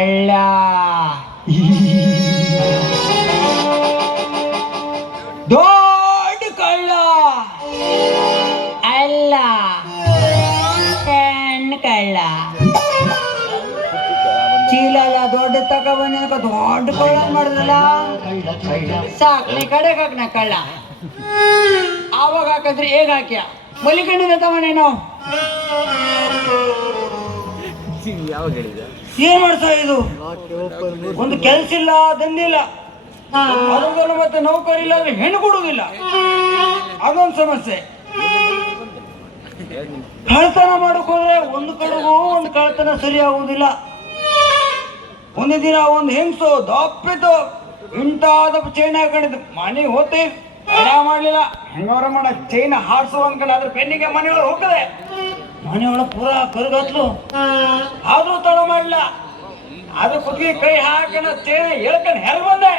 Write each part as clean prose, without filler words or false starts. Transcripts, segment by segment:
ಕಳ್ಳ. ದೊಡ್ಡ ಕಳ್ಳ ಅಲ್ಲ, ಸಣ್ಣ ಕಳ್ಳ. ಚೀಲ ಎಲ್ಲ ದೊಡ್ಡ ತಗೊಬಂದ ದೊಡ್ಡ ಕಳ್ಳ ಮಾಡಿದ್ರಲ್ಲ, ಸಾಕ್ಲಿ ಕಡೆ ಹಾಕ್ನ ಕಳ್ಳ. ಆವಾಗ ಹಾಕಂದ್ರೆ ಹೇಗ ಹಾಕ್ಯ ಮಲಿಕಂಡಿನ ತವನೇನು ಏನ್ ಮಾಡ್ತಾ ಇದು? ಒಂದು ಕೆಲ್ಸ ಇಲ್ಲ, ದಂದಿಲ್ಲ, ಅದೊಂದು ಮತ್ತೆ ನೌಕರಿ ಇಲ್ಲ ಅಂದ್ರೆ ಹೆಣ್ಣು ಕೊಡುವುದಿಲ್ಲ, ಅದೊಂದು ಸಮಸ್ಯೆ. ಕಳ್ತನ ಮಾಡಕ್ ಹೋದ್ರೆ ಒಂದು ಕಡೆಗೂ ಒಂದು ಕಳ್ತನ ಸರಿ ಆಗುವುದಿಲ್ಲ. ಒಂದು ದಿನ ಒಂದು ಹೆಂಗಸು ದಪ್ಪಿತು ಇಂತಾದ ಚೈನ್ ಹಾಕೊಂಡಿದ್ದು ಮನೆಗೆ ಹೋಗ್ತಿ ಹಣ ಮಾಡ್ಲಿಲ್ಲ, ಹೆಂಗವ್ರ ಮಾಡ ಚೈನ್ ಹಾರ್ಸು ಅನ್ಕೊಂಡು ಅದ್ರ ಬೆನ್ನಿಗೆ ಮನೆಯೊಳಗೆ ಹೋಗದೆ, ಮನೆಯೊಳಗೆ ಪೂರಾ ಕರುಗತ್ಲು. ಆದ್ರೂ ತಡ ಮಾಡಲಿಲ್ಲ, ಅದ್ರ ಕುತ್ತಿಗೆ ಕೈ ಹಾಕೊಂಡು ಚೈನ್ ಹೇಳ್ಕೊಂಡು ಹೆರಗ್ ಬಂದೆ.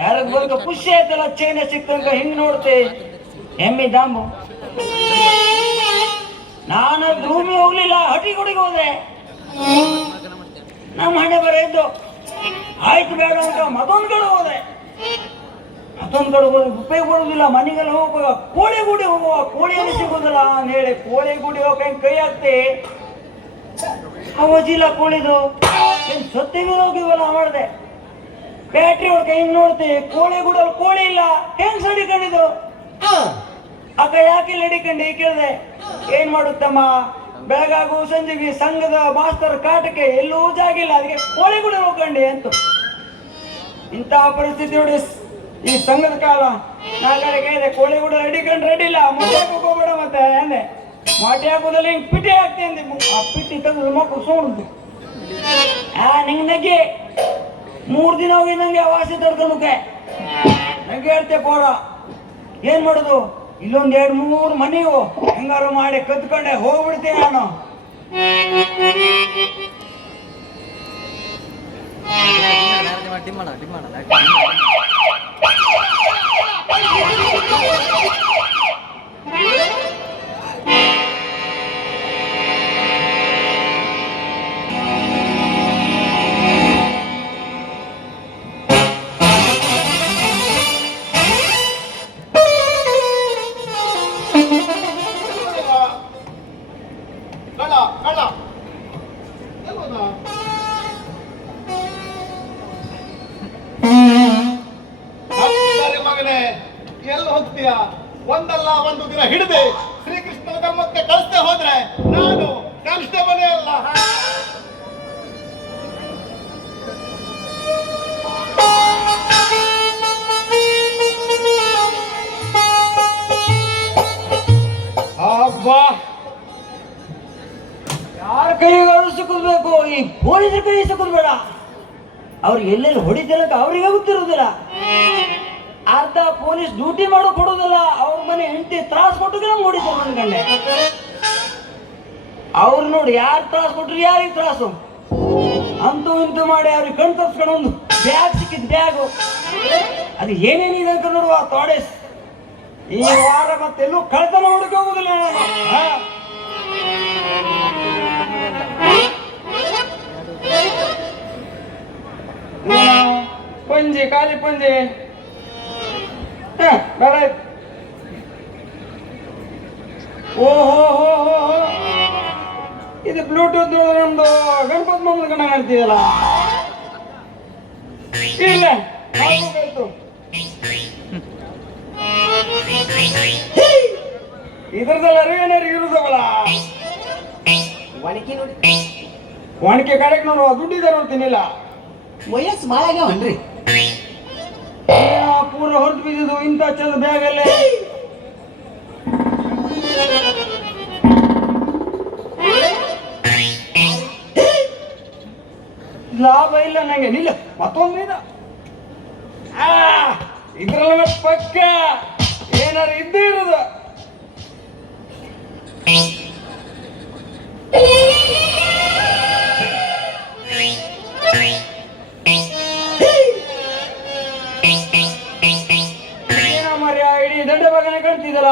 ಹೆರಗ್ ಬಂದು ಖುಷಿ ಆಯ್ತಲ್ಲ, ಚೈನ ಸಿಕ್ತಂಗ ಹಿಂಗ್ ನೋಡ್ತಿ ಎಮ್ಮಿ ದಾಂಬು. ನಾನು ರೂಮಿಗೆ ಹೋಗ್ಲಿಲ್ಲ, ಹಟಿಗುಡಿಗೆ ಹೋದೆ. ನಮ್ಮ ಹಣೆ ಬರ ಇದ್ದು ಆಯ್ತು ಬೇಡ ಅಂತ ಮತ್ತೊಂದು ಕಡೆ ಹೋದೆ. ಮತ್ತೊಂದು ಕಡೆ ಹೋಗಿ ಉಪಯೋಗ ಕೊಡುವುದಿಲ್ಲ, ಮನೆಗೆಲ್ಲ ಹೋಗುವಾಗ ಕೋಳಿ ಗುಡಿ ಹೋಗುವ, ಕೋಳಿಯಲ್ಲಿ ಸಿಗೋದಿಲ್ಲ ಅಂತ ಹೇಳಿ ಕೋಳಿ ಗುಡಿ ಹೋಗಿ ಕೈ ಹಾಕ್ತಿ, ಅವಜಿಲ್ಲ ಕೋಳಿದು ಏನ್ ಸತ್ತಿಗೆ ಹೋಗಿವಲ್ಲ ಮಾಡಿದೆ. ಬ್ಯಾಟ್ರಿ ಹೊಡ್ಕ ಹಿಂಗ್ ನೋಡ್ತಿ, ಕೋಳಿ ಗುಡಲ್ಲಿ ಕೋಳಿ ಇಲ್ಲ, ಹೆಂಗ್ ಸಡಿಕೊಂಡಿದ್ದು ಅಕ್ಕ ಯಾಕಿಲ್ಲ ಹಿಡಿಕೊಂಡು ಕೇಳಿದೆ. ಏನ್ ಮಾಡುತ್ತಮ್ಮ, ಬೆಳಗಾಗು ಸಂಜೆಗೆ ಸಂಘದ ಮಾಸ್ತರ್ ಕಾಟಕ್ಕೆ ಎಲ್ಲೂ ಜಾಗಿಲ್ಲ, ಅದಕ್ಕೆ ಕೋಳಿ ಗುಡಿ ಹೋಗ್ಕೊಂಡೆ ಅಂತ. ಇಂತಹ ಪರಿಸ್ಥಿತಿ ನೋಡಿ ಈ ಸಂಘದ ಕಾಲ. ನಾಗಡೆ ಕೋಳಿ ಗುಡ ಹಿಡಿಕೊಂಡು ರೆಡಿ ಇಲ್ಲ, ಮೊಟ್ಟೆ ಹೋಗ್ಬೇಡ ಮತ್ತೆ ಅಂದೆ. ಮೊಟ್ಟೆ ಹಾಕೋದಲ್ಲಿ ಹಿಂಗ್ ಪಿಟಿ ಹಾಕ್ತಿ ಅಂದೆ. ಆ ಪಿಟಿ ತಂದು ಮಕ್ಕಳು ಸೋಣದು ನಿಂಗೆ ನಗ್ಗೆ 3 ದಿನ ಹೋಗಿ ನಂಗೆ ವಾಸಿ ತಡ್ಕೊಂಡುಕೆ ನಂಗೆ ಹೇಳ್ತೆ ಪೋರ. ಏನ್ ಮಾಡುದು, ಇಲ್ಲೊಂದ್ 2-3 ಮನೆಗೂ ಹೆಂಗಾರು ಮಾಡಿ ಕತ್ಕೊಂಡೆ ಹೋಗ್ಬಿಡ್ತೀನಿ ನಾನು. ಎಲ್ಲಿ ಹೋಗ್ತೀಯ? ಒಂದಲ್ಲ ಒಂದು ದಿನ ಹಿಡಿದು ಶ್ರೀಕೃಷ್ಣನ ಧರ್ಮಕ್ಕೆ ಕಳಿಸ್ದೆ ಹೋದ್ರೆ ನಾನು ಕಾನ್ಸ್ಟೇಬಲ್ ಅಲ್ಲ. ಅಬ್ಬಾ, ಯಾರ ಕೈಗಾರು ಸಿಕ್ಕಬೇಕು, ಈ ಪೊಲೀಸರ ಕೈ ಸಿಕ್ಕುದು ಬೇಡ. ಅವ್ರಿಗೆ ಎಲ್ಲೆಲ್ಲಿ ಹೊಡಿತಿರಕ ಅವ್ರಿಗೆ ಗೊತ್ತಿರುವುದಿಲ್ಲ. ಅರ್ಧ ಪೊಲೀಸ್ ಡ್ಯೂಟಿ ಮಾಡೋ ಕೊಡುವುದಿಲ್ಲ, ಅವ್ರ ಮನೆ ಹೆಂಡತಿ ತ್ರಾಸ ಕೊಟ್ಟು ನಮ್ಗೆ ಹೊಡಿತಾರೆ ಅನ್ಕಂಡೆ. ಅವ್ರು ನೋಡಿ ಯಾರು ತ್ರಾಸ ಕೊಟ್ರು, ಯಾರಿಗೆ ತ್ರಾಸು ಅಂತೂ ಇಂತೂ ಮಾಡಿ ಅವ್ರಿಗೆ ಕಣ್ ತಪ್ಸ್ಕೊಂಡು ಒಂದು ಬ್ಯಾಗ್ ಸಿಕ್ಕಿದ್ ಬ್ಯಾಗು, ಅದು ಏನೇನಿದೆ ಅಂತ ನೋಡುವ ತೋಡೆಸ್. ಈ ವಾರ ಮತ್ತೆಲ್ಲೂ ಕಳ್ತನ ಹುಡುಕಿ ಹೋಗುದಿಲ್ಲ ನಾನು. ಪಂಜಿ ಖಾಲಿ ಪಂಜಿ ಬೇಡ. ಓಹೋ ಹೋ ಹೋ ಹೋ, ಇದು ಬ್ಲೂಟೂತ್ ನೋಡಿದ್ರೆ ನಮ್ದು ಗಣಪತಿ ಮೊಮ್ಮದ ಗಂಡ ಕಾಣ್ತಿದಲ್ಲ. ಇಲ್ಲ ಇದ್ರದಲ್ಲ ಏನಾರು ಇರುದವಲ್ಲ, ಒಣಕೆ ಕಡೆಗೆ ನೋಡುವ ದುಡ್ಡಿದೆ ನೋಡ್ತೀನಿಲ್ಲ. ವಯಸ್ಸು ಭಾಳ ಆಗ್ಯಾವನ್ರಿ, ಪೂರ ಹೊರತು ಬಿದ್ದು ಇಂಥ ಚಂದ ಬ್ಯಾಗಲ್ಲೇ. ಲಾಭ ಇಲ್ಲ ನಂಗೆ, ನಿಲ್ಲ ಮತ್ತೊಂದು ಇದು ಇದ್ರಲ್ಲ ಪಕ್ಕ ಏನಾರು ಇದ್ದೇ ಇರೋದು. ಇಡೀ ದಂಡ ಭಾಗನೆ ಕಾಣ್ತಿದಲ್ಲ,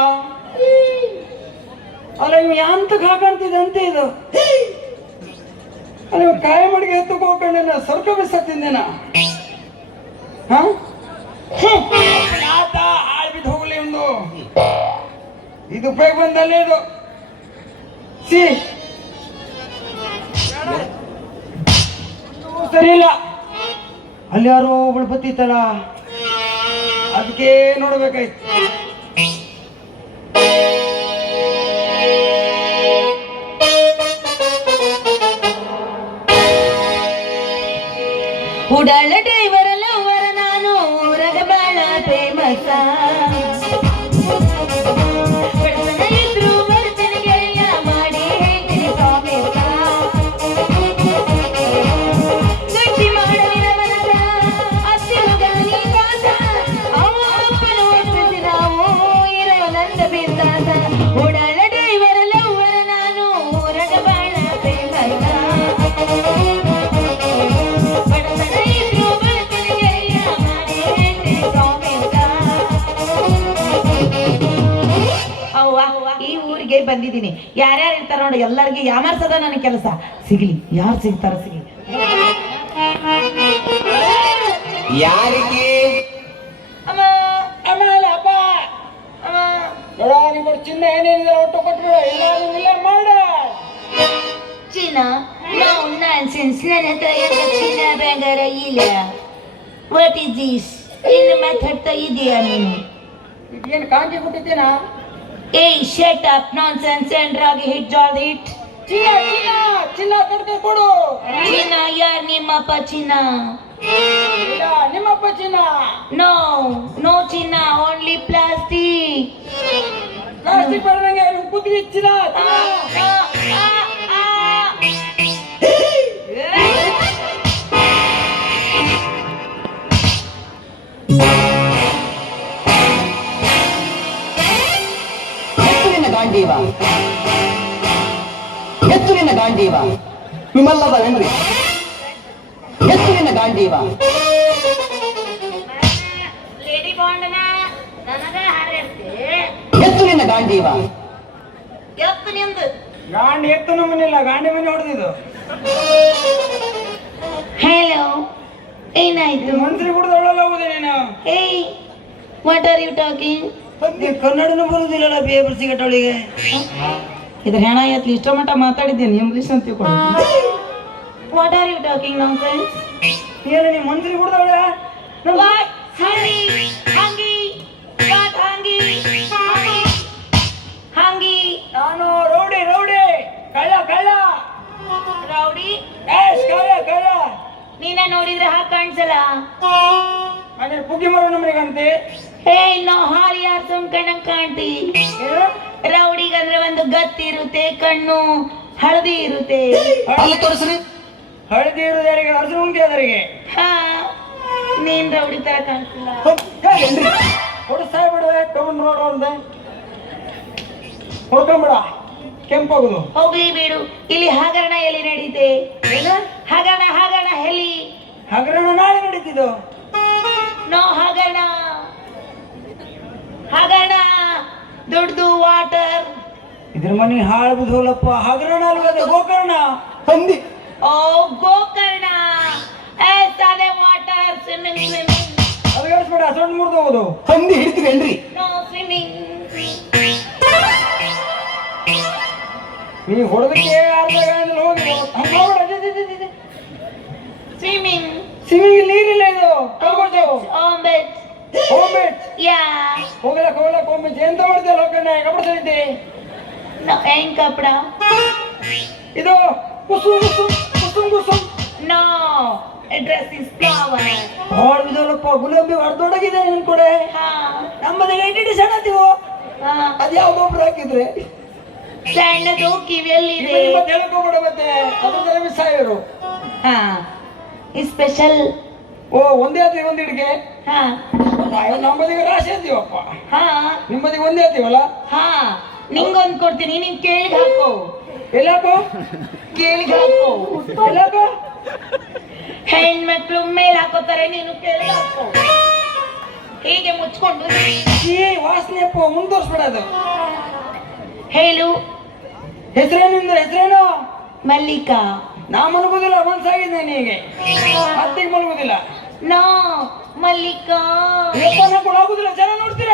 ಅಲ್ಲ ಇವ್ ಯಾಂತಕ್ ಹಾಕಾಣ್ತಿದೆ ಅಂತ ಇದು. ಅಲ್ಲಿ ಕಾಯಿ ಮಡಿಗೆ ಎತ್ತಕ್ಕೆ ಹೋಗ್ಕೊಂಡೇನ ಸ್ವರ್ಗ ಬಿಸತ್ತಿದ್ದೇನ ಹಾಳು ಬಿದ್ದು ಹೋಗ್ಲಿ ಒಂದು ಇದು ಉಪಯೋಗ ಬಂದಲ್ಲೇ ಇದು ಸಿ ಸರಿ ಇಲ್ಲ ಅಲ್ಲಿ ಯಾರೋ ಒಬ್ಳು ಬತ್ತಿತ್ತಲ್ಲ ಅದಕ್ಕೆ ನೋಡ್ಬೇಕಾಯ್ತು ಉಡಾಳ ಡ್ರೈವರ್ ಲವರ ನಾನು ಊರಗ ಬಾಳ ಫೇಮಸ್ ಇದ್ರು ಬರ್ತನೆ ಗೆಳೆಯ ಮಾಡಿ ಹೇಳ್ತೀನಿ ಪ್ರಾಮಿಸ ಗಟ್ಟಿ ಮಾಡಲಿನ ಮನಸ ಅತ್ತಿರು ಗಾನಿ ಕಾಸ ಅವ ಅಪ್ಪನ ಒಪ್ಪಿಸಿ ನಾವು ಇರೋ ನಂದ ಬಿದ್ದಾಸ ಉಡಾಳ ಡ್ರೈವರ್ ಲವರ ನಾನು ಊರಗ ಬಾಳ ಫೇಮಸ್ ಈ ಊರಿಗೆ ಬಂದಿದ್ದೀನಿ ಯಾರ್ಯಾರು ಇರ್ತಾರ ನೋಡಿ ಎಲ್ಲರಿಗೆ ಯಾಮರ್ಸದ ನನ್ನ ಕೆಲಸ ಸಿಗ್ಲಿ ಯಾರು ಸಿಗ್ತಾರ ಸಿಗ್ಲಿ ಯಾರಿಗೆ ಅಮ್ಮ ಆಮೇಲೆ ಅಪ್ಪ ಅಮ್ಮ ನೋಡ ನಿಮ್ಗೆ ಚಿನ್ನ ಏನೇನಿದೆ ಒಟ್ಟು ಕೊಟ್ಬಿಡ ಇಲ್ಲ ಮಾಡ ಚಿನ್ನ ನಾವು ನಾನ್ಸೆನ್ಸ್ ನನ್ನ ಹತ್ರ ಎಲ್ಲ ಚಿನ್ನ ಬಂಗಾರ ಇಲ್ಲ ವಾಟ್ ಇಸ್ ದಿಸ್ ಇನ್ನು ಮಾತಾಡ್ತಾ ಇದೀಯಾ ನೀನು ಏನು ಕಾಂಜಿ ಬಿಟ್ಟಿದ್ದೇನಾ ಏಯ್ shut up nonsense and ragi hit ಜಾಲ್ ಹಿಟ್ ಚಿನ್ನ ಕಡ್ಕೆ ಕೊಡು ಚಿನ್ನ ಯಾರ್ ನಿಮ್ಮಪ್ಪ ಚಿನ್ನ ಇಲ್ಲ ನಿಮ್ಮಪ್ಪ ಚಿನ್ನ ನೋ ನೋ ಚಿನ್ನ ಓನ್ಲಿ ಪ್ಲಾಸ್ಟಿಕ್ ಪ್ಲಾಸ್ಟಿಕ್ ಬರದಂಗೆ ಕುತ್ತಿಗೆ ಚಿನ್ನ ಗಾಂಡೀವ ಎತ್ತುರಿನ ಗಾಂಡೀವ ನಿಮ್ಮಲ್ಲದವೇನ್ರಿ ಎತ್ತುರಿನ ಗಾಂಡೀವ ಲೇಡಿ ಬಾಂಡನ ನನಗ ಹಾರೇರ್ತಿ ಎತ್ತುರಿನ ಗಾಂಡೀವ ಎತ್ತು ನಿಂದು ಗಾಂಡಿ ಎತ್ತು ನಮ್ಮನಿಲ್ಲ ಗಾಂಡಿ ಮನೆ ಹೊಡೆದಿದ್ದು ಹಲೋ ಏನಾಯ್ತು ಮಂತ್ರಿ ಕುಡ್ದೊಳಲ್ಲ ಹೋಗುದೇ ನೀನು ಏಯ್ ವಾಟ್ ಆರ್ ಯು ಟಾಕಿಂಗ್ ನೀನ್ ಕನ್ನಡನೂ ಬರುದಿಲ್ಲಲ್ಲ ಬೇಬರ್ ಸಿಗಟ್ಟವಳಿಗೆ ಇದ್ರ ಹೆಣ ಎತ್ಲಿ ಇಷ್ಟ ಮಟ್ಟ ಮಾತಾಡಿದ್ದೇನೆ ಇಂಗ್ಲಿಷ್ ಅಂತ ತಿಳ್ಕೊಂಡು what are you talking nonsense ಏನು ನೀ ಮಂತ್ರಿ ಕುಡ್ದವಳ ವಾಟ್ ಹಂಗಿ ಹಂಗಿ ವಾಟ್ ಹಂಗಿ ಹಂಗಿ ನಾನು ರೌಡಿ ಕಳ್ಳ ರೌಡಿ ಕಳ್ಳ ನೀನ ನೋಡಿದ್ರೆ ಹಾಗೆ ಕಾಣಿಸಲ್ಲ ಅದೇ ಪುಗ್ಗಿ ಮರ ನಮ್ಮನೆ ಕಾಣ್ತಿ ಹೇ ನೋ ಹಾರಿ ಯಾರು ಸುಮ್ಕಂಡಂಗ್ ಕಾಣ್ತಿ ರೌಡಿಗಂದ್ರೆ ಒಂದು ಗತ್ತಿ ಇರುತ್ತೆ ಕಣ್ಣು ಹಳದಿ ಇರುತ್ತೆ ಅಲ್ಲಿ ತೋರಿಸ್ರಿ ಹಳದಿ ಇರೋದು ಯಾರಿಗೆ ಅರ್ಜುನ ಉಂಟು ಅದರಿಗೆ ಹಾ ನೀನ್ ರೌಡಿ ತರ ಕಾಣಿಸಿಲ್ಲ ಹೊಡಿಸ್ತಾ ಬಿಡುವೆ ತಗೊಂಡು ನೋಡು ಅಂದೆ ಹೊಡ್ಕೊಂಬಿಡ ಕೆಂಪಾಗುದು ಹೋಗ್ಲಿ ಬಿಡು ಇಲ್ಲಿ ಹಗರಣ ಎಲ್ಲಿ ನಡೀತೆ ಹಗರಣ ಎಲ್ಲಿ ಹಗರಣ ನಾಳೆ ನಡೀತಿದ್ದು ನೋ ಹಗರಣ ದುಡ್ದು ವಾಟರ್ ಇದ್ರ ಮನೆ ಹಾಳು ಬಿದ್ದೋಲಪ್ಪ ಹಗರಣ ಅಲ್ವದೆ ಗೋಕರ್ಣ ಹಂದಿ ಓ ಗೋಕರ್ಣ ಸಾದೆ ವಾಟರ್ ಸ್ವಿಮ್ಮಿಂಗ್ ಅದು ಹೇಳಿಸ್ಬೇಡ ಸೊಂಡು ಮುರಿದು ಹೋಗುದು ಹಂದಿ ಹಿಡಿತೀರೇನ್ರಿ ನೋ ಸ್ವಿಮ್ಮಿಂಗ್ ನೀ ಹೊಡೆದಕ್ಕೆ ಅರ್ಧ ಗಾಯದಲ್ಲಿ ಹೋಗಿ ಸ್ವಿಮ್ಮಿಂಗ್ ಸ್ವಿಮ್ಮಿಂಗ್ ನೀರಿಲ್ಲ ಇದು ಕಲ್ಕೊಳ್ತೇವು ಓಂಬೆಟ್ ಹೋಗ್ಬಿಟ್ ಯಾ ಹೋಗಲಕ್ ಹೋಗ್ಬಿಟ್ಟು ಎಂತ ಮಾಡ್ತೇವೆ ಹೋಗಣ್ಣ ಕಬಡ ಸರಿತಿ ನೋ ಏನ್ ಕಪಡ ಇದು Kusum no dress is flower ಹಾಳು ಬಿದ್ದೋಲಪ್ಪ ಗುಲಾಬಿ ಹೊಡೆದೊಡಗಿದೆ ನಿನ್ ಕೂಡ ಹಾ ನಮ್ಮದ ಐಡೆಂಟಿ ಸಣ್ಣ ಅಂತೀವೋ ಹಾ ಅದು ಯಾವ ಗೊಬ್ಬರ ಹಾಕಿದ್ರೆ ಸಣ್ಣದು ಕಿವಿಯಲ್ಲಿದೆ ಮತ್ತೆ ಹೇಳ್ಕೊಬೇಡ ಮತ್ತೆ ಅದ್ರದ್ದೆಲ್ಲ ಮಿಸ್ ಆಗಿರು ಹಾ ಸ್ಪೆಷಲ್ ಓ ಒಂದೇ ಆತಿ ಒಂದು ಹಿಡಿಗೆ ಹಾ ನಮ್ಮದಿಗೆ ರಾಶಿ ಅಂತೀವಪ್ಪ ಹಾ ನಿಮ್ಮದಿಗೆ ಒಂದೇ ಆತೀವಲ್ಲ ಹಾ ನಿಂಗೊಂದು ಕೊಡ್ತೀನಿ ನೀನ್ ಕೇಳಿಗೆ ಹಾಕೋ ಎಲ್ಲಾಕೋ ಕೇಳಿಗೆ ಹಾಕೋ ಎಲ್ಲಾಕೋ ಹೆಣ್ಮಕ್ಳು ಮೇಲೆ ಹಾಕೋತಾರೆ ನೀನು ಕೇಳಿಗೆ ಹಾಕೋ ಹೀಗೆ ಮುಚ್ಕೊಂಡು ಈ ವಾಸನೆ ಅಪ್ಪ ಮುಂದುವರ್ಸ್ಬೇಡ ಅದು ಹೇಳು ಹೆಸರೇನು ಮಲ್ಲಿಕಾ ನಾ ಮಲಗುದಿಲ್ಲ, ಮನ್ಸಾಗಿದೆ ನೀಗೆ ಅತ್ತಿಗೆ ಮಲಗುದಿಲ್ಲ. ನೋ ಮಲ್ಲಿಕಾ. ಇವತ್ತು ಕೂಡ ಆಗುದಿಲ್ಲ, ಜನ ನೋಡ್ತೀರ.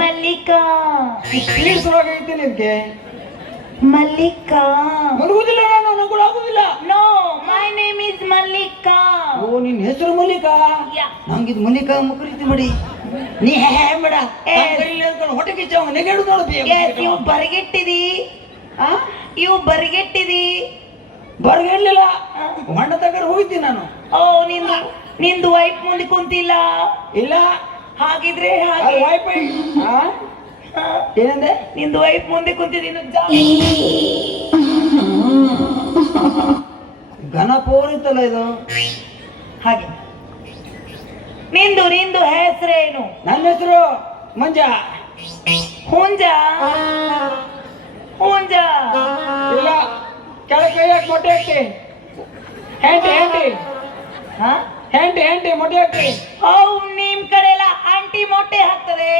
ಮಲ್ಲಿಕಾ. ಶುರುವಾಗೈತೆ ನಿನ್ಗೆ. ಮಲ್ಲಿಕಾ. ಮಲಗುದಿಲ್ಲ ನಾನು, ನಂಗೆ ಕೂಡ ಆಗುದಿಲ್ಲ. No, my name is Mallika. ಓ, ನಿನ್ ಹೆಸರು ಮಲ್ಲಿಕಾ? ಯಾ. ನಂಗಿದ್ ಮಲ್ಲಿಕಾ ಮುಖರಿತಿ ಮಾಡಿ ನೀ ಬೇಡ ಹೊಟ್ಟೆ ಕಿಚ್ಚ ನೆಗೆಡು ನೋಡ್ಬಿ. ಇವು ಬರಗೆಟ್ಟಿದಿ, ಇವು ಬರಗೆಟ್ಟಿದಿ. ಬರ್ಗಿರ್ಲಿಲ್ಲ, ಹೊಂಡ ತಗರ್ ಹೋಗಿದ್ದಿ ನಾನು. ಓ, ನಿಂದು ವೈಫ್ ಮುಂದೆ ಕುಂತಿಲ್ಲ. ಇಲ್ಲ, ಹಾಗಿದ್ರೆ ಹಾಗೆ. ವೈಫೈ ಏನಂದೆ? ನಿಂದು ವೈಫ್ ಮುಂದೆ ಕುಂತಿದ್ದೀನಿ. ಘನ ಪೋರಿತ್ತಲ್ಲ ಇದು. ಹಾಗೆ ನಿಂದು ಹೆಸರೇನು? ನನ್ನ ಹೆಸರು ಮಂಜ. ಹುಂಜ. ಹುಂಜ. ಇಲ್ಲ, ಕೆಳಗೆ ಕೈಯಾಕ ಮೊಟ್ಟೆ ಹಾಕ್ತಿ. ಹೆಂಟಿ ಹೆಂಟಿ ಹೆಂಟಿ ಹೆಂಟಿ ಮೊಟ್ಟೆ ಹಾಕ್ತಿ. ನಿಮ್ ಕಡೆ ಎಲ್ಲ ಆಂಟಿ ಮೊಟ್ಟೆ ಹಾಕ್ತದೆ.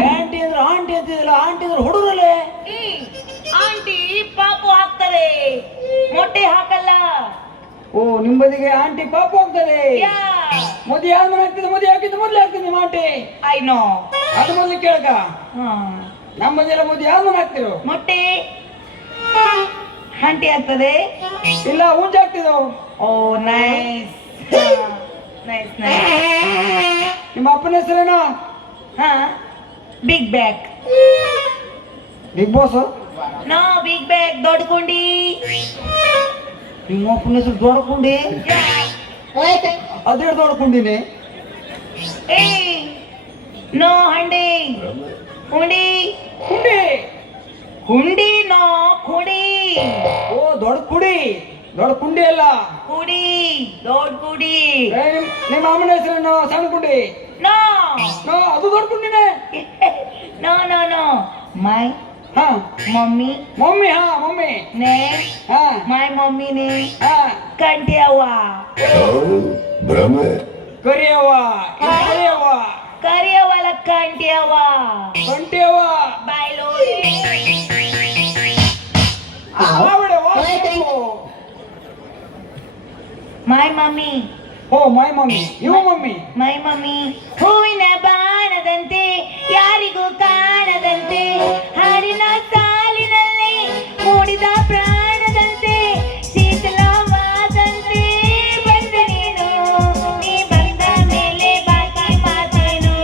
ಹೆಂಟಿ ಅಂದ್ರೆ ಆಂಟಿ ಅಂತಿದಿಲ್ಲ, ಆಂಟಿ ಅಂದ್ರೆ ಹುಡುಗರಲ್ಲೇ. ಆಂಟಿ ಪಾಪು ಹಾಕ್ತದೆ, ಮೊಟ್ಟೆ ಹಾಕಲ್ಲ. ಓ, ನಿಮ್ ಬದಿಗೆ ಆಂಟಿ ಪಾಪ ಹೋಗ್ತದೆ. ಮದುವೆ ಯಾವ್ದು ಹಾಕ್ತಿದ್ದೆ? ಮದುವೆ ಹಾಕಿದ್ದು ಮೊದ್ಲು ಹಾಕ್ತಿದ್ದೆ ಆಂಟಿ. I know. ಅದು ಮೊದ್ಲು ಕೇಳಕ. ನಮ್ಮ ಬದಿಯೆಲ್ಲ ಮದುವೆ ಯಾವ್ದು ಹಾಕ್ತಿರು? ಮೊಟ್ಟೆ ಆಂಟಿ ಆಗ್ತದೆ. ಇಲ್ಲ, ಹುಂಜ ಹಾಕ್ತಿದ್ದವು. ಓ, ನೈಸ್ ನೈಸ್ ನೈಸ್. ನಿಮ್ಮ ಅಪ್ಪನ ಹೆಸರೇನೋ? Big bag. Big boss? No, big bag ದೊಡ್ಡ ಕುಂಡಿ. ನಿಮ್ಮ ಅಪ್ಪನ ಹೆಸರು ದೊಡ್ಡಕುಂಡಿ? ಅದೇ ದೊಡ್ಡಕುಂಡಿನಿ. ನೋ, ಹಂಡಿ. ಹುಂಡಿ. ಕುಂಡಿ ಹುಂಡಿ. ನೋ, ಕುಡಿ. ಓ, ದೊಡ್ಡ ಕುಡಿ, ದೊಡ್ಡ ಕುಂಡಿ ಅಲ್ಲ. ಕುಡಿ, ದೊಡ್ಡ ಕುಡಿ. ನಿಮ್ಮ ಅಮ್ಮನ ಹೆಸರೇನು? ಸಣ್ಣ ಕುಂಡಿ? ನೋ, ಅದು ದೊಡ್ಡ ಕುಂಡಿನೇ. No no no. ಮೈ ಹಾ ಮಮ್ಮಿ. ಮಮ್ಮಿ. ಹಾ, ಮಮ್ಮಿ ನೇ. ಹಾ ಮೈ ಮಮ್ಮಿ ನೇ. ಹಾ. ಕಂಟ್ಯವ್ವ. ಕರಿಯವ್ವ. ಕರಿಯವ್ವ. ಕರಿಯವ್ವಲ ಕಂಟ್ಯವ್ವ. ಕಂಟಿಯವ್ವ. ಬಾಯ್ಲೋ. ಮೈ ಮಮ್ಮಿ. ಓ, ಮೈ ಮಮ್ಮಿ. ಇವು ಮಮ್ಮಿ. ಮೈ ಮಮ್ಮಿ. ಹೂವಿನ ಬಾಣದಂತೆ ಯಾರಿಗೂ ಕಾಣದಂತೆ, ಹಾಡಿನ ಸಾಲಿನಲ್ಲಿ ಮೂಡಿದ ಪ್ರಾಣದಂತೆ, ಶೀತಲವಾದಂತೆ ಬಂದ ನೀನು, ನೀ ಬಂದ ಮೇಲೆ ಬಾಕಿ ಮಾತೇನು.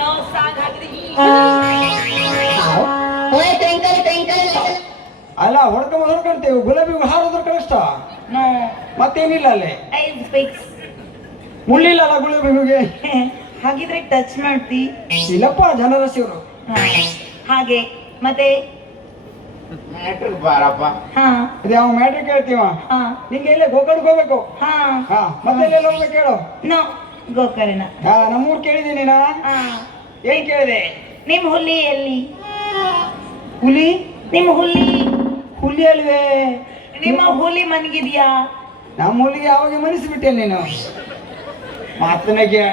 ನಾವು ಸಾಂಗ್ ಹಾಕಿದ್ವಿ. ಅಲ್ಲ, ಹೊಡ್ಕೊಂಡ್ತೇವೆ. ಗುಲಾಬಿ ಹಾರೋದ್ರ ಕಷ್ಟ ನೋ, ಮತ್ತೇನಿಲ್ಲ ಅಲ್ಲೇ. Ice fix. ಮುಳ್ಳಿಲ್ಲ ಅಲ್ಲ ಗುಲಾಬಿಗೆ. ಹಾಗಿದ್ರೆ ಟಚ್ ಮಾಡ್ತಿ? ಇಲ್ಲಪ್ಪ, ಜನರಸಿವರು. ಹಾಗೆ ಮತ್ತೆ ಬಾರಪ್ಪ. ಹಾ ಇದು ಯಾವ ಮ್ಯಾಟ್ರಿಕ್ ಹೇಳ್ತೀವ? ಹಾ ನಿಂಗೆ ಇಲ್ಲೇ ಗೋಕರ್ಣಕ್ಕೆ ಹೋಗ್ಬೇಕು. ಹಾ ಹಾ, ಮತ್ತೆ ಎಲ್ಲೆಲ್ಲ ಹೋಗ್ಬೇಕು ಹೇಳು? ನೋ, ಗೋಕರ್ಣ. ಹಾ, ನಮ್ಮೂರ್ ಕೇಳಿದ್ದೀನಿ ನಾ. ಹಾ, ಏನ್ ಕೇಳಿದೆ? ನಿಮ್ ಹುಲಿ ಎಲ್ಲಿ? ಹುಲಿ? ನಿಮ್ ಹುಲಿ. ಹುಲಿ ಅಲ್ವೇ? ನಿಮ್ಮ ಹುಲಿ ಮನ್ಗಿದ್ಯಾ? ನಮ್ಮ ಹುಲಿಗೆ ಯಾವಾಗ ಮನಿಸ್ಬಿಟ್ಟೆ ನೀನು? ಮಾತನಾಗೆ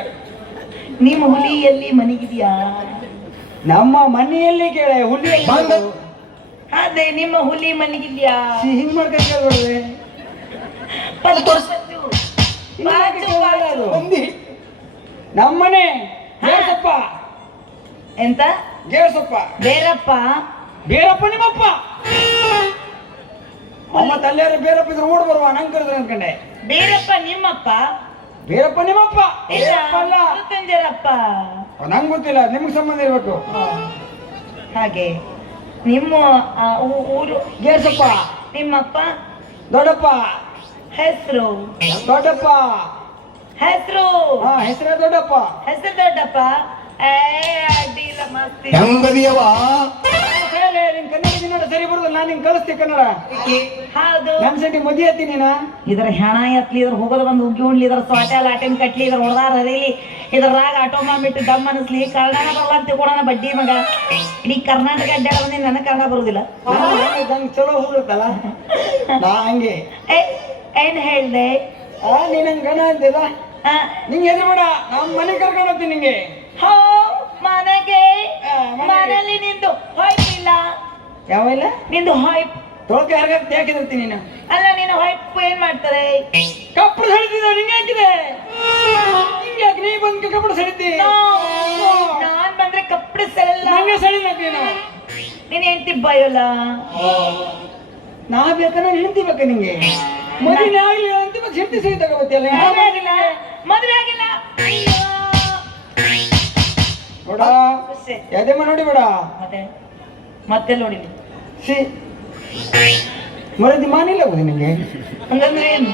ನಿಮ್ಮ ಹುಲಿ ಎಲ್ಲಿ ಮನಗಿದ್ಯಾ? ನಮ್ಮ ಮನೆಯಲ್ಲಿ ಕೇಳೆ. ಹುಲಿ ಅದೇ ನಿಮ್ಮ ಹುಲಿ ಮನಗಿದ್ಯಾ? ಹಿಂಗ್ ಮಾಡ್ಕೊಂಡು ಕೇಳ್ಬಿಡ್ವೆ. ನಮ್ಮನೆ ಗೇರ್ಸಪ್ಪ. ಎಂತ? ಗೇರ್ಸಪ್ಪ. ಬೇರಪ್ಪ. ಬೇರಪ್ಪ ನಿಮ್ಮಪ್ಪ. ಅಮ್ಮ ತಲ್ಲಾರ ಬೇರಪ್ಪ ಇದ್ರೆ ಓಡ್ ಬರುವ, ನಂಗೆ ಕರೆದ್ರೆ ಅನ್ಕಂಡೆ. ಬೇರಪ್ಪ ನಿಮ್ಮಪ್ಪ? ಬೇರಪ್ಪ ನಿಮ್ಮಪ್ಪ. ಇಲ್ಲ, ಮೃತ್ಯುಂಜಯರಪ್ಪ. ನಂಗೆ ಗೊತ್ತಿಲ್ಲ, ನಿಮ್ಗೆ ಸಂಬಂಧ ಇರ್ಬೇಕು. ಹಾಗೆ ನಿಮ್ಮ ಊರು ಗೇರ್ಸಪ್ಪ. ನಿಮ್ಮಪ್ಪ? ದೊಡ್ಡಪ್ಪ. ಹೆಸರು? ದೊಡ್ಡಪ್ಪ. ಹೆಸರು? ಹಾ, ಹೆಸರೇ ದೊಡ್ಡಪ್ಪ. ಹೆಸರು ದೊಡ್ಡಪ್ಪ. ಅಡ್ಡಿಲ್ಲ, ಮಸ್ತಿ. ಹೆಂಗದಿಯವ? ಸರಿ, ನಿನ್ ಕನ್ನಡ ಗಿನ್ನಡ ಸರಿ ಬರುದಿಲ್ಲ, ನಾನು ನಿಂಗೆ ಕಲಿಸ್ತೀನಿ ಕನ್ನಡ. ಹೌದು. ನನ್ ಸತಿ ಮದುವೆ ಹತ್ತಿ ನೀನ ಇದ್ರ ಹೆಣ ಎತ್ಲಿ, ಇದ್ರ ಹೋಗೋದು ಬಂದು ಉಗ್ಗಿ ಉಣ್ಲಿ, ಇದ್ರ ಸ್ವಾಟ್ಯಾಲ ಆಟೆನ್ ಕಟ್ಲಿ, ಇದ್ರ ಹೊಡೆದಾರ ಹರಿಲಿ, ಇದ್ರ ರಾಗ ಆಟೋ ಮಾಡ್ಬಿಟ್ಟು ದಮ್ ಅನಿಸ್ಲಿ, ಕನ್ನಡ ಬರಲ್ಲ ಅಂತ ತಿಳ್ಕೊಳೋಣ ಬಡ್ಡಿ ಮಗ. ಇಡೀ ಕರ್ನಾಟಕ ಅಡ್ಡಾಡ ಬಂದಿ ನನಗೆ ಕನ್ನಡ ಬರುದಿಲ್ಲ. ನಂಗೆ ಚಲೋ ಹೋಗುತ್ತಲ್ಲ ನಾ ಹಂಗೆ. ಏನ್ ಹೇಳ್ದೆ? ನೀನಂಗ್ ಗಣ ಅಂತಿಲ್ಲ, ನಿಂಗೆ ಎದುರು ಬೇಡ, ನಮ್ಮ ಮನೆ ಕರ್ಕೊಂಡು ಹೋಗ್ತೀನಿ ನಿಂಗೆ. ಮನೆಗೆ ಮನೇಲಿ ನಿಂದು ಹೊಯ್ಪ್ ಇಲ್ಲ. ಯಾವ ಇಲ್ಲ ನಿಂದು ಹೊಯ್ಪ್ ತೊಳಕೆ ಯಾರಿಗಾಗ್ತಿ ಹಾಕಿದಿರ್ತೀನಿ ನೀನು. ಅಲ್ಲ, ನೀನು ಹೊಯ್ಪ್ ಏನ್ ಮಾಡ್ತಾರೆ? ಕಪ್ಪಡು ಸೆಳಿತಿದ್ದ ನಿಂಗೆ ಹಾಕಿದೆ. ನಿಂಗೆ ಯಾಕೆ ನೀ ಬಂದು ಕಪ್ಪಡು ಸೆಳಿತಿ? ನಾನ್ ಬಂದ್ರೆ ಕಪ್ಪಡ ಸೆಳಲ್ಲ. ನಂಗೆ ಸೆಳಿ ನೀನು. ನೀನ್ ಹೆಂಡತಿ ಬಯೋಲ್ಲ. ನಾ ಬೇಕನ್ನ ಹೆಂಡತಿ ಬೇಕ ನಿಂಗೆ? ಮದುವೆ ಆಗ್ಲಿ ಅಂತ ಹೆಂಡತಿ ಸೆಳಿ ತಗೋಬತ್ತಿಯಲ್ಲ. ಮದುವೆ ಆಗಿಲ್ಲ, ಮದುವೆ ಆಗಿಲ್ಲ. ನೋಡ ಎದೆಮ್ಮ ನೋಡಿ ಬೇಡ. ಮತ್ತೆ ನೋಡಿ ಮರದಿ ಮಾನಿಲ್ಲ ಹೋಗಿ ನಿಂಗೆ. ಹಂಗಂದ್ರೆ ಏನು?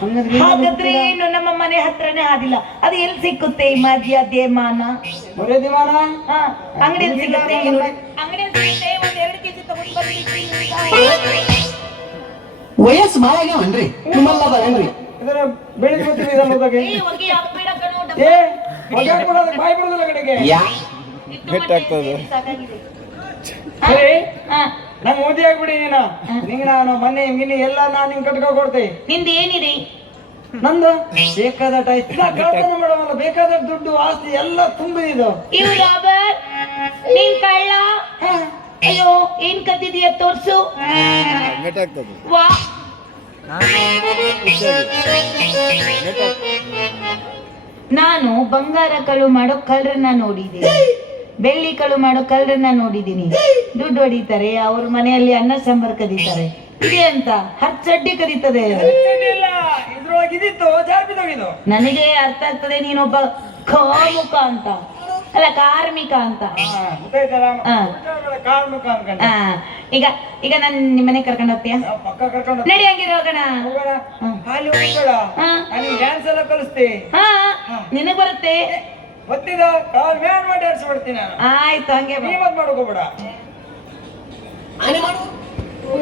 ಹಾಗಾದ್ರೆ ಹಂಗಂದ್ರೆ ಏನು? ನಮ್ಮ ಮನೆ ಹತ್ರನೇ ಆದಿಲ್ಲ, ಅದು ಎಲ್ಲಿ ಸಿಕ್ಕುತ್ತೆ ಈ ಮರ್ಯಾದೆ ಮಾನ? ಮರದಿ ಮಾನ ಅಂಗಡಿಯಲ್ಲಿ ಸಿಗುತ್ತೆ. ಅಂಗಡಿಯಲ್ಲಿ ಸಿಗುತ್ತೆ, ಒಂದ್ 2 kg ತಗೊಂಡು ಬರ್ಲಿಕ್ಕೆ. ವಯಸ್ಸು ಭಾಳ ಆಗ್ಯಾವನ್ರಿ ನಿಮ್ಮಲ್ಲ ಅದಾವೇನ್ರಿ? ಇದರ ಬೆಳೆದು ಬರ್ತೀವಿ ಇದನ್ನ ಹೋದಾಗೆ. ಏ ಹೊಗೆ ಹಾಕ್ಬೇಡ ಕಣೋ, ಏ ಹೊಗೆ ಹಾಕ್ಬಿಡೋದು, ಬಾಯಿ ಬಿಡೋದಿಲ್ಲ ಕಡೆಗೆ. ಸಾಕಾಗಿದೆ. ಸರಿ, ಹಾ, ನಂಗೆ ಮೋದಿ ಆಗ್ಬಿಡಿ ನೀನು. ನಿಂಗೆ ನಾನು ಮನೆ ಗಿನ್ನಿ ಎಲ್ಲ ನಾನು ನಿಂಗೆ ಕಟ್ಕೊ ಕೊಡ್ತೆ. ನಿಂದು ಏನಿದೆ? ನಂದು ಬೇಕಾದಟ ಕಳ್ತನ ಮಾಡವಲ್ಲ, ಬೇಕಾದ ದುಡ್ಡು ಆಸ್ತಿ ಎಲ್ಲ ತುಂಬಿದು. ಇವು ರಾಬರ್, ನೀನ್ ಕಳ್ಳ. ಅಯ್ಯೋ, ಏನ್ ಕದ್ದಿದೀಯ ತೋರ್ಸು. ವಾ, ನಾನು ಬಂಗಾರ ಕಳು ಮಾಡೋ ಕಳ್ಳರನ್ನ ನೋಡಿದ್ದೀನಿ, ಬೆಳ್ಳಿ ಕಳು ಮಾಡೋ ಕಳ್ಳರನ್ನ ನೋಡಿದ್ದೀನಿ. ದುಡ್ಡು ಹೊಡಿತಾರೆ, ಅವ್ರ ಮನೆಯಲ್ಲಿ ಅನ್ನ ಸಾಂಬಾರ್ ಕದೀತಾರೆ. ಇದೆ ಅಂತ ಹಚ್ಚಡ್ಡಿ ಕದೀತದೆ. ಇಲ್ಲ ಇದ್ರೊಳಗೆ ಇದಿತ್ತು, ಜಾರ್ಬಿ ತಗಿದು. ನನಗೆ ಅರ್ಥ ಆಗ್ತದೆ ನೀನೊಬ್ಬ ಕಾಮುಕ ಅಂತ, ಅಲ್ಲ ಕಾರ್ಮಿಕ ಅಂತ. ಕಾರ್ಮಿಕ ಅನ್ಕೊಂಡ. ಈಗ ಈಗ ನಾನು ನಿಮ್ಮನೆ ಕರ್ಕೊಂಡು ಹೋಗ್ತೀಯ? ಪಕ್ಕ ಕರ್ಕೊಂಡು ನಡಿ, ಹಂಗಿರೋ ಹೋಗೋಣ. ಅಲ್ಲಿ ಹೋಗ್ಬೇಡ, ನನಗೆ ಡ್ಯಾನ್ಸ್ ಎಲ್ಲ ಕಲಿಸ್ತಿ. ಹಾ, ನಿನಗ್ ಬರುತ್ತೆ? ಗೊತ್ತಿದ ಕಾಲ್ ಮ್ಯಾನ್ ಮಾಡಿ ಡ್ಯಾನ್ಸ್ ಮಾಡ್ತೀನಿ ನಾನು. ಆಯ್ತು, ಹಂಗೆ ನೀ ಮತ್ ಮಾಡ್ಕೋಬೇಡ. ಆನೆ ಮಾಡು